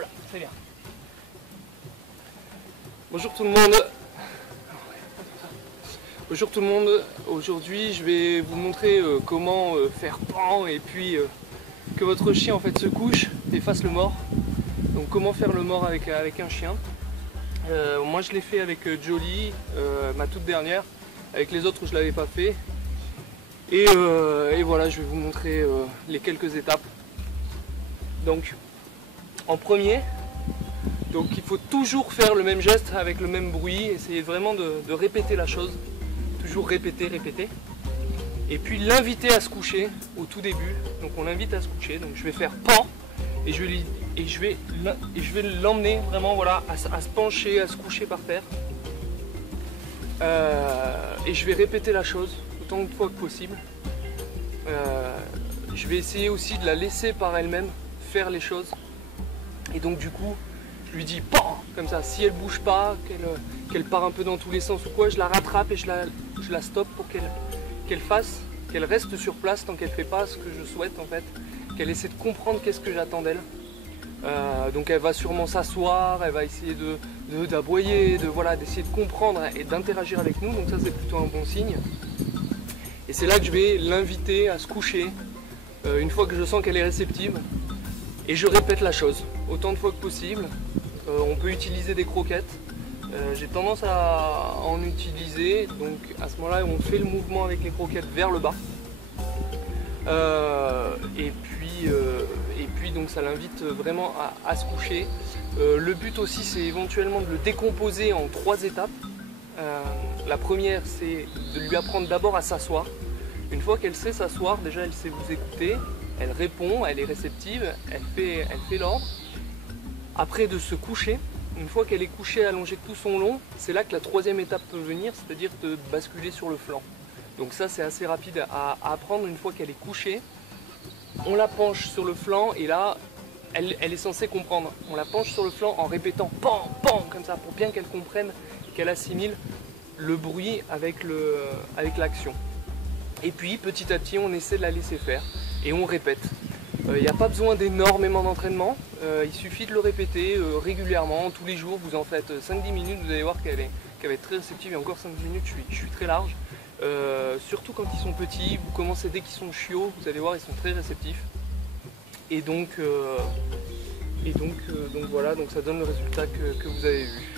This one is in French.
là, c'est bien. Bonjour tout le monde. Bonjour tout le monde. Aujourd'hui, je vais vous montrer comment faire pan et puis que votre chien en fait se couche et fasse le mort. Donc comment faire le mort avec un chien. Moi je l'ai fait avec Jolie, ma toute dernière. Avec les autres je l'avais pas fait. Et voilà, je vais vous montrer les quelques étapes. Donc en premier, donc il faut toujours faire le même geste avec le même bruit, essayer vraiment de répéter la chose, toujours répéter, répéter. Et puis l'inviter à se coucher au tout début, donc on l'invite à se coucher, donc je vais faire pan et je vais l'emmener vraiment voilà, à se pencher, à se coucher par terre. Et je vais répéter la chose autant de fois que possible. Je vais essayer aussi de la laisser par elle-même faire les choses. Et donc du coup, je lui dis pan comme ça. Si elle bouge pas, qu'elle part un peu dans tous les sens ou quoi, je la rattrape et je la stoppe pour qu'elle reste sur place tant qu'elle fait pas ce que je souhaite en fait. Qu'elle essaie de comprendre qu'est-ce que j'attends d'elle. Donc elle va sûrement s'asseoir, elle va essayer d'aboyer, d'essayer de comprendre et d'interagir avec nous. Donc ça c'est plutôt un bon signe. Et c'est là que je vais l'inviter à se coucher une fois que je sens qu'elle est réceptive. Et je répète la chose autant de fois que possible. On peut utiliser des croquettes. J'ai tendance à en utiliser. Donc à ce moment-là, on fait le mouvement avec les croquettes vers le bas. Et puis donc ça l'invite vraiment à se coucher. Le but aussi, c'est éventuellement de le décomposer en 3 étapes. La première, c'est de lui apprendre d'abord à s'asseoir. Une fois qu'elle sait s'asseoir, déjà elle sait vous écouter. Elle répond, elle est réceptive, elle fait l'ordre. Après de se coucher, une fois qu'elle est couchée, allongée de tout son long, c'est là que la 3e étape peut venir, c'est-à-dire de basculer sur le flanc. Donc ça c'est assez rapide à apprendre une fois qu'elle est couchée. On la penche sur le flanc et là, elle est censée comprendre. On la penche sur le flanc en répétant pan, pan, comme ça, pour bien qu'elle comprenne, qu'elle assimile le bruit avec l'action. Et puis petit à petit, on essaie de la laisser faire et on répète. Il n'y a pas besoin d'énormément d'entraînement, il suffit de le répéter régulièrement, tous les jours, vous en faites 5-10 minutes, vous allez voir qu'elle va être très réceptive, et encore 5 minutes, je suis très large. Surtout quand ils sont petits, vous commencez dès qu'ils sont chiots, vous allez voir, ils sont très réceptifs. Et donc voilà, donc ça donne le résultat que vous avez vu.